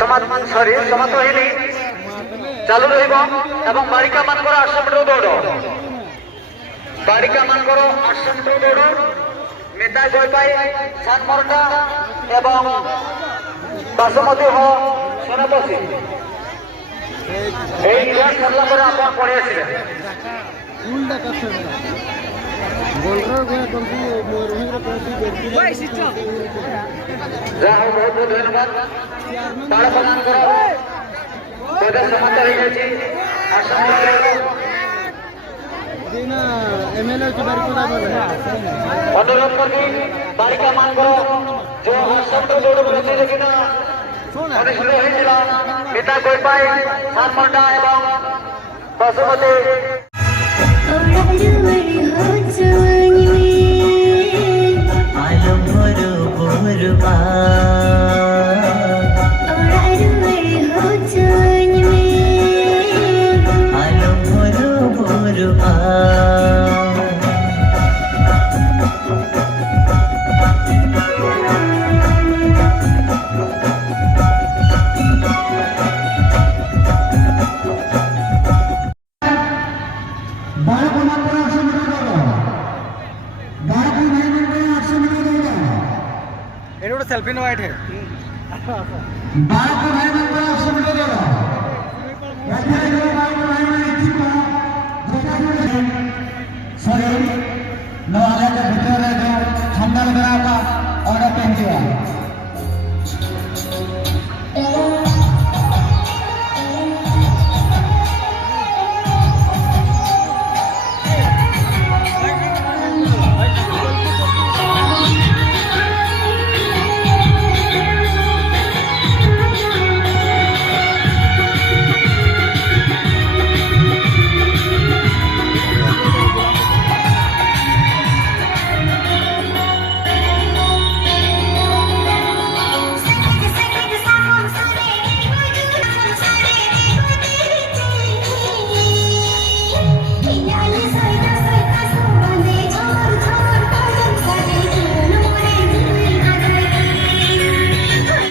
ସମାତହିନୀ ଚାଲୁ ରହିବ ଏବଂ ବାଳିକା ମାନଙ୍କର 800 ମିଟର ଦୌଡ଼ ଦୌଡ଼ ମିତା ଜୟପାଇ ସାନମରଟା ଏବଂ ବାସୁମତୀ ହୋ ସୁନପସି এই ইভেন্ট সরলা করে আপনার পড়ে আসবে যা হোক বহুত বহুত ধন্যবাদ বাড়াবানଙ୍କର ବୋଧେ ସମାପ୍ତ ହୋଇଯାଇଛି ଅନୁରୋଧ କରି ବାଳିକା ମାନଙ୍କର ଯେଉଁ 800 ଦୌଡ଼ ପ୍ରତିଯୋଗିତା ଅନୁଷ୍ଠିତ ହୋଇଥିଲା ମିତା ଗୋପାଇ ସାନମଣ୍ଡା ଏବଂ ବାସୁମତୀ सेल्फी नो वाइट है बात भाई